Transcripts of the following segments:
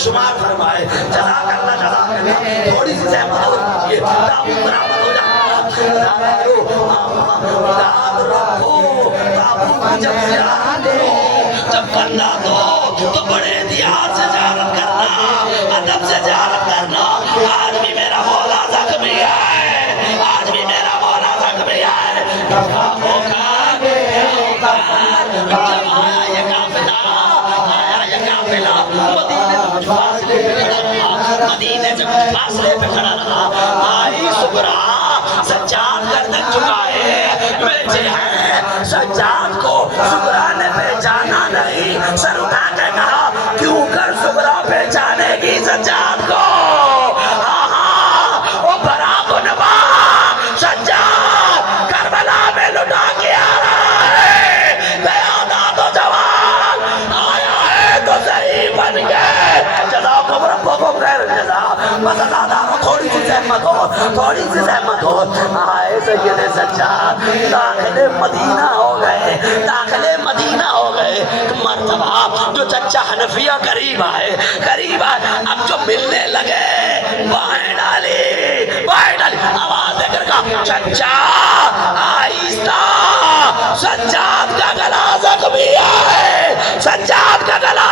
शुमार फरमाए जज़ाकल्लाह जज़ाकल्लाह थोड़ी सी ज़हमत और कीजिए ताबूत बराबर हो जाएगा जब करना तो बड़े एहतियात से ज़ियारत करना अदब से ज़ियारत करना आज भी मेरा मौला ज़ख्मी है आज भी मेरा मौला ज़ख्मी है मदीने से फासले पे खड़ा रहा आई सुगरा सज्जाद गर्दन झुकाए बेचे हैं सज्जाद को सुगरा ने पहचाना नहीं सर उठा के कहा क्यों कर सुगरा पहचानेगी सज्जाद को वो बरा को नवा सज्जाद करबला में लुटा के आ रहा है बयाना तो जवान आया है तो सही बन गए थोड़ी सी सहमत हो आए सैयद सज्जाद दाखिले मदीना हो गए मर्तबा जो चच्चा हनफिया करीब आए अब जो मिलने लगे बाहें डाली आवाज देकर कहा चच्चा आहिस्ता सज्जाद का गला जख्मी है जज़ाकल्लाह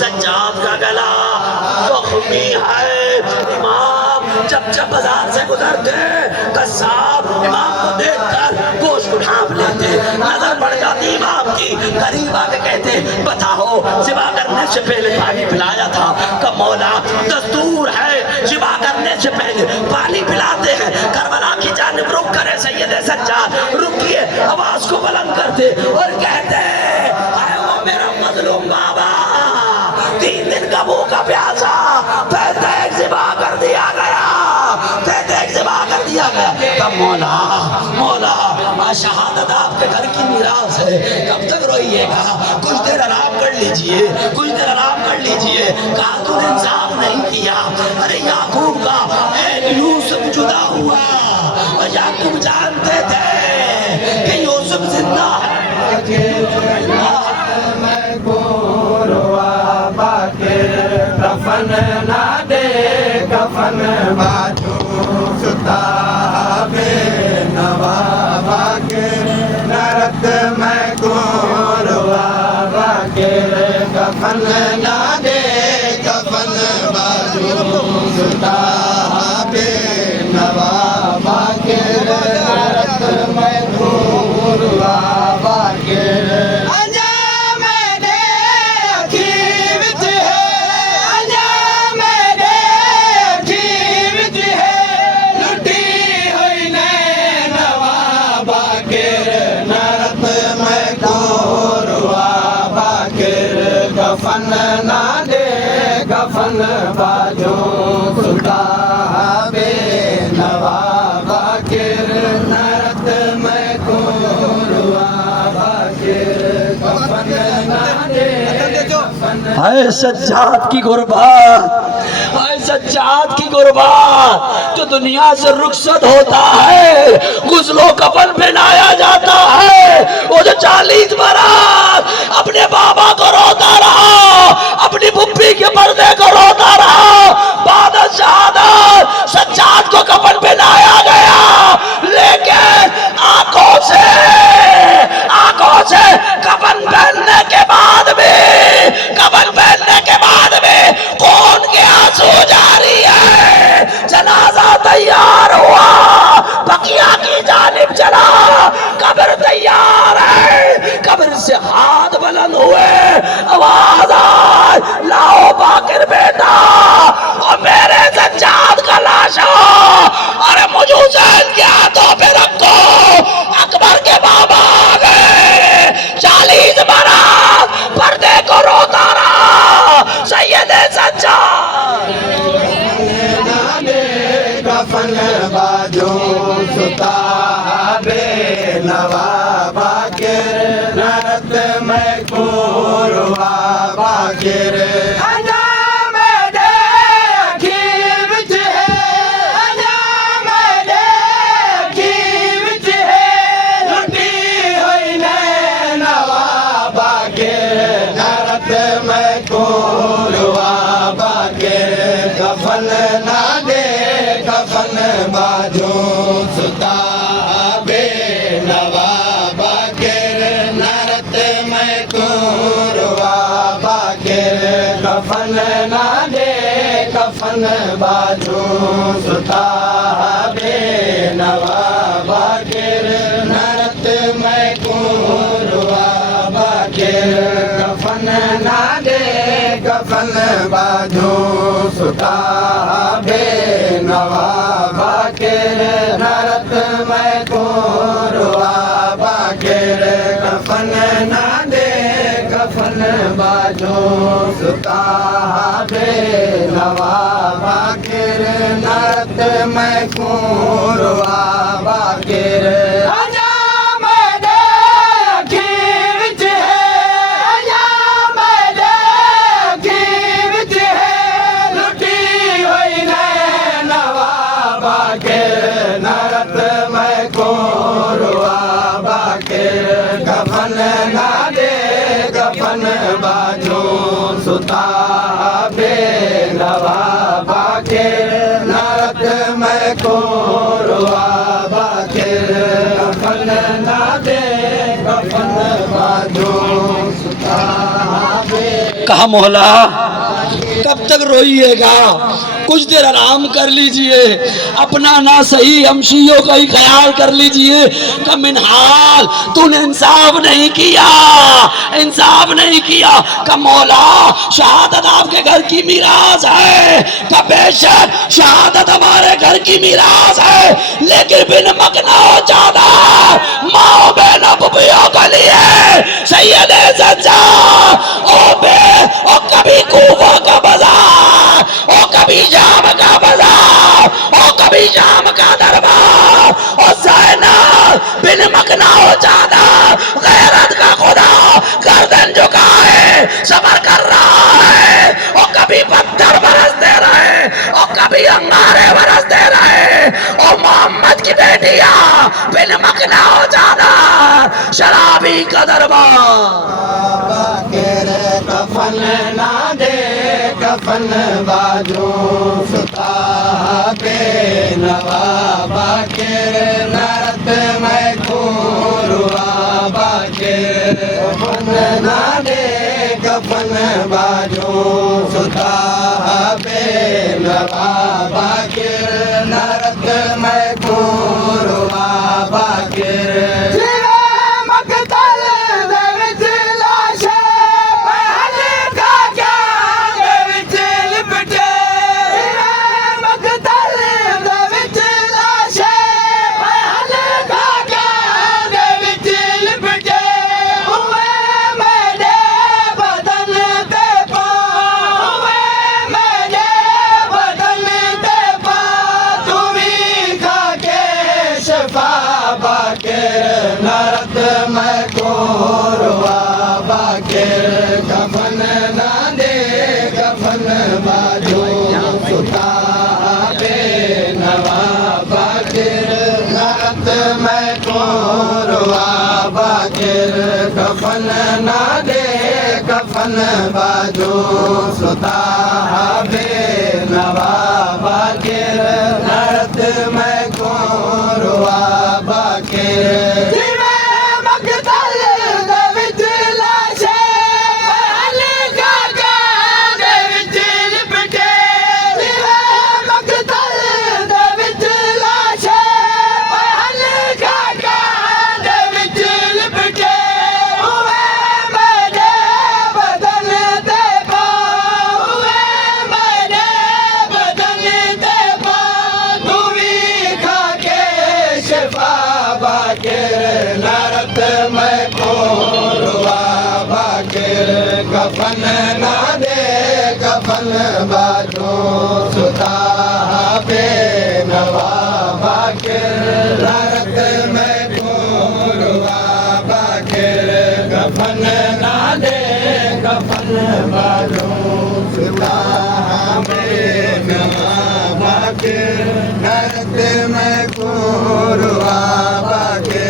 सज्जाद का गला जख्मी है इमाम जब जब बाजार से गुजरते कसाब इमाम को देखकर गोश्त को ढांप लेते, नजर पड़ जाती इमाम की, करीब आके कहते बताओ ज़िबा करने से पहले पानी पिलाया था? कब मौला दस्तूर है ज़िबा करने से पहले पानी पिलाते हैं। करबला की जानिब रुक करे सैयद सज्जाद, रुकिए, आवाज को बुलंद करते और कहते आए वो मेरा मजलूम बाबा, 3 दिन का भूखा प्यासा, पैदल ज़िबा कर दिया गया, पैदल ज़िबा कर दिया गया। तब मौला मौला शहादत आपके घर की मीरास है, कब तक रोइएगा? कुछ देर आराम कर लीजिए, कुछ देर आराम कर लीजिए। कहा तूने इंसाफ नहीं किया। अरे याकूब का एक यूसुफ जुदा हुआ और याकूब जानते थे कि यूसुफ जिंदा है। कफन ना दे कफन बाजू सुता बे नवाबा के नरक में गोरवा के कफन ना दे कफन बाजू सुता बे नवाबा के नरक में गोरवा के कफन ना दे कफन बाजो सुता बे नवाबा के नरक में गोरवा के कफन ना दे हाय सज्जाद की गुर्बात, हाय सज्जाद की गुर्बात। जो दुनिया से रुखसत होता है गुस्लो कफन पहनाया जाता है। वो जो 40 बरस अपने बाबा को रोता रहा, अपनी भुप्पी के पर्दे को रोता रहा, बाद शहादत सज्जाद को कफन पहनाया गया। लेकिन आंखों से कफन पहनने के बाद में, कफन पहनने के बाद में कौन के आंसू जारी है। जनाजा तैयार हुआ, बकिया की जानिब चला, कब्र तैयार है। कब्र से हाथ बुलंद हुए, आवाज आए लाओ बाकिर बेटा और मेरे सज्जाद का लाशा। अरे मुझे हुसैन के हाथों पे रखो। अकबर के बाबा आ गए, 40 बरस पर्दे को रोता रहा सैयद सज्जाद। कफन बाजो सुता बे नवाबा के नरक में गोरवा के कफन ना दे कफन बाजो सुता बे नवाबा के नरक में गोरवा के कफन ना दे कफन बाजो सुता बे नवाबा के नरक में गोरवा के कफन ना दे कफन बाजो सुता बे नवाबा के नरक में गोरवा के कफन ना दे कफन बाजो सुता बे नवाबा के नरक में गोरवा के कफन ना दे कफन बाजो सुता बे नवाबा के नरक में गोरवा के कफन ना दे कफन बाजो सुता बे। कहा मौला कब तक रोइएगा? कुछ देर आराम कर लीजिए, अपना ना सही हमशियों का ही ख्याल कर लीजिए। कमिन हाल तूने इंसाफ नहीं किया, इंसाफ नहीं किया। का मौला शहादत आपके घर की मीरास है, का बेशक शहादत हमारे घर की मीरास है, लेकिन बिन मकना हो जाना माओ बहनों पुपियों के लिए सैयदे सज्जा ओ बे ओ कभी कूफा का बाजार, ओ कभी जाम का बाजार, ओ कभी जाम का दरबार, ओ ज़ैनब बिन मकना हो जाना गैरत का खुदा गर्दन झुकाए सबर कर रहा है। ओ कभी पत्थर बरसते रहे, ओ कभी अंगारे बरसते रहे, ओ मोहम्मद की बेटियां बिन मकना हो जाना शराबी का दरबार। कफन ना दे कफन बाजू सुता पे नवाबा के नरत में खोरुआ बाके। कफन ना दे कफन बाजू सुता पे नवाबा के नरत में खोरुआ बाके। नरक में कोरवा बाके। कफन ना दे कफन बाजू सुता पे नवाबा के नरक में कोरवा बाके। कफन ना दे कफन बाजू सुता पे नवाबा के नरक में कोरवा बाके। नरक में खोरवा बाके। कफन ना दे कफन बाजू सुता पे नवाबा के नरक में खोरवा बाके। कफन ना दे कफन बाजू सुता पे नवाबा के नरक में खोरवा बाके।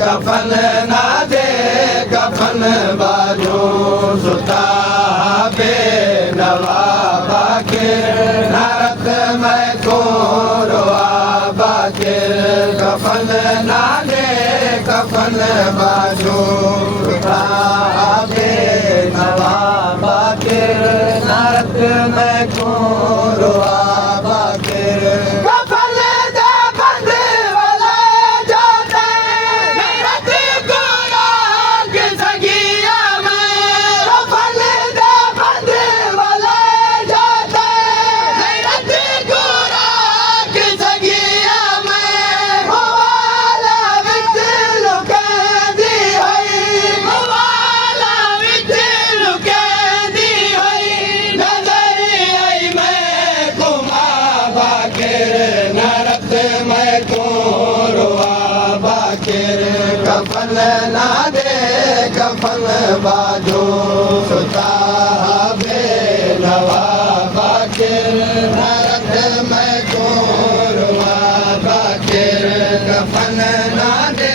कफन ना दे कफन बाजू सुता पे नवाबा के नरक में कोरवा बाके। कफन ना दे कफन बाजू सुता पे नवाबा के नरक में कोरवा बाके। बाजू सुता बे नवा बाकिर नरक में कोरवा बाकिर कफन ना दे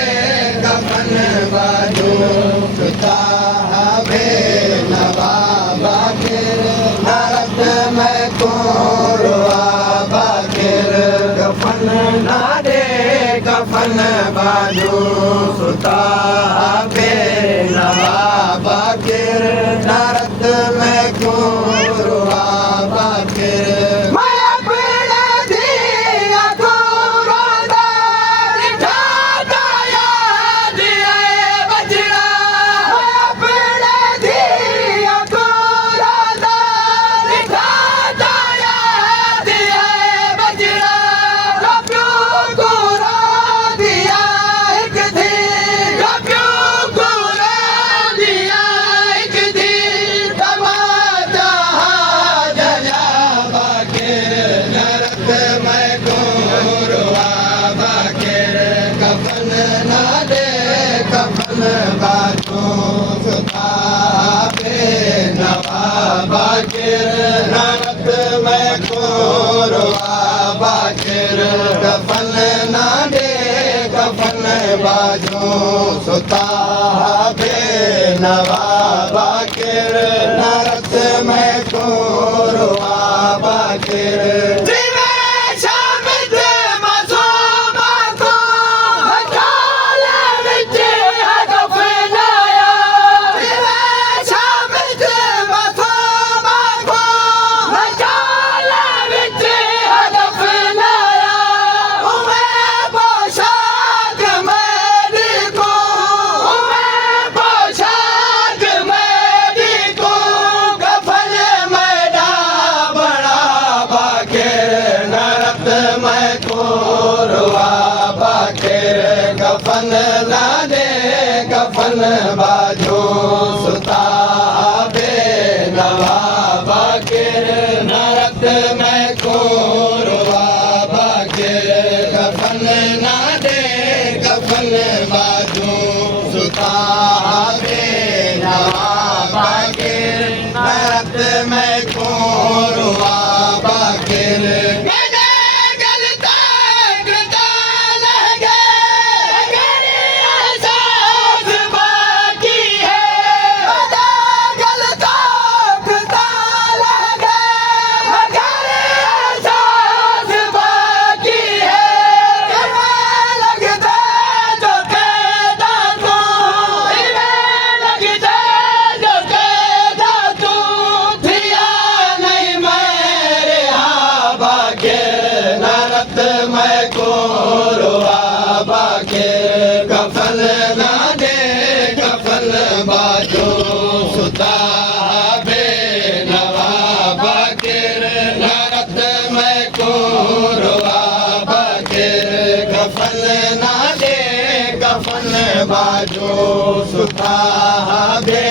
कफन बाजू सुता बे नवा बाकिर नरक में कोरवा बाकिर कफन ना दे कफन बाजू सुता बे नवा बाकिर नरक में कोरवा बाकिर मैं अपने दिया कोरादार ठाता याद आए बजरा मैं अपने दिया कोरादार ठाता याद आए बजरा रब्बू कोरा दिया एक दिन रब्बू कोरा दिया एक दिन तमाचा जया बाकिर नरक में कोरवा बाकिर कफन ना दे कफन बाजू सुता बे नवा बाकिर नरक में कोरवा बाकिर कफन ना दे कफन बाजू सुता बे नवा बाकिर नरक में कोरवा बाकिर कफन ना दे कफन बाजू सुता बे नवा बाकिर नरक में कोरवा बाकिर कफन ना दे कफन बाजू सुता बे नवा बाकिर नरक में कोरवा बाकिर मैं कोरवा बाकिर कफन ना दे कफन बाजू सुता बे नवा बाकिर नरक में कोरवा बाकिर कफन ना दे कफन बाजू सुता बे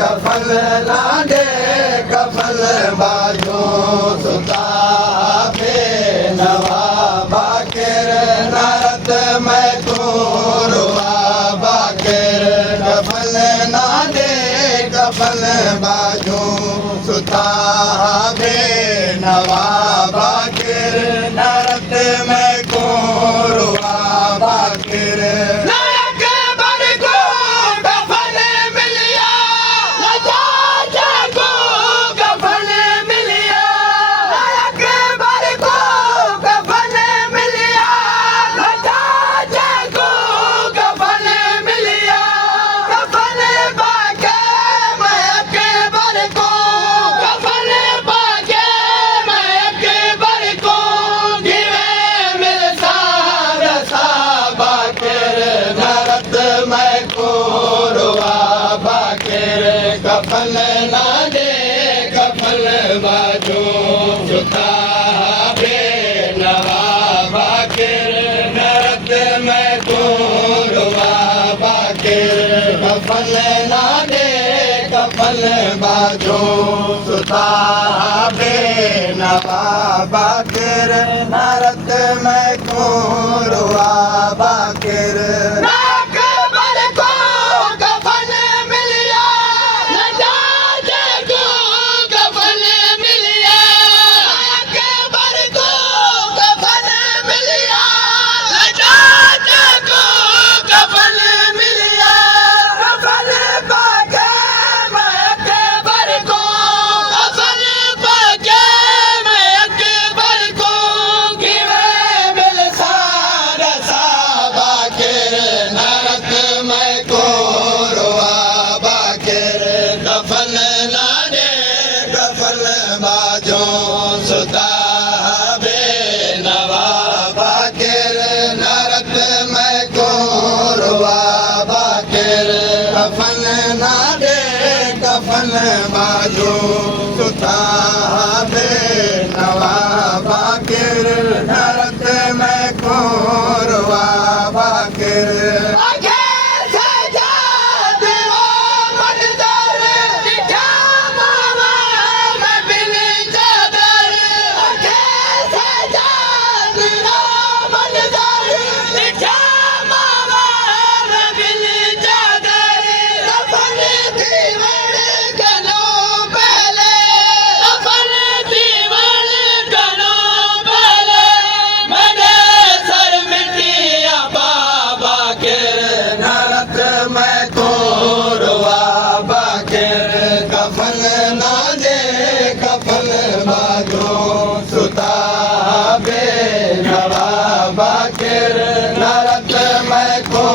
कफन ना दे कफन बाजू सुता बे नवा बाकिर नरक में कोरवा बाकिर कफन ना दे कफन बाजू सुता बे नवा बाकिर नरक में कोरवा बाकिर कफन ना दे कफन बाजू सुता बे नवा बाकिर नरत में कोरवा बाकिर अकबर को कफन मिलिया नजाते को कफन मिलिया अकबर को कफन मिलिया नजाते को कफन मिलिया कफन पाके मैं अकबर को कफन पाके मैं अकबर को किवे मिल सारा साबा के नरक में कोरवा बाकिर कफन ना दे कफन बाजो सुता बे नवा बाकिर नरक में कोरवा बाकिर कफन ना दे कफन बाजो सुता बे नवा बाकिर नरक में कोरवा बाकिर आगे सजाद वो मंजर दिखा मामा मैं बिन चादर आगे सजाद वो मंजर दिखा मामा मैं बिन चादर कफन दीवार कनो पहले कफन दीवार कनो पहले मैंने सर मिटिया बाबा के नरक में कोरवा बाकिर कफन ना दे कफन बाजो सुता बे नवा बाकिर नरक में को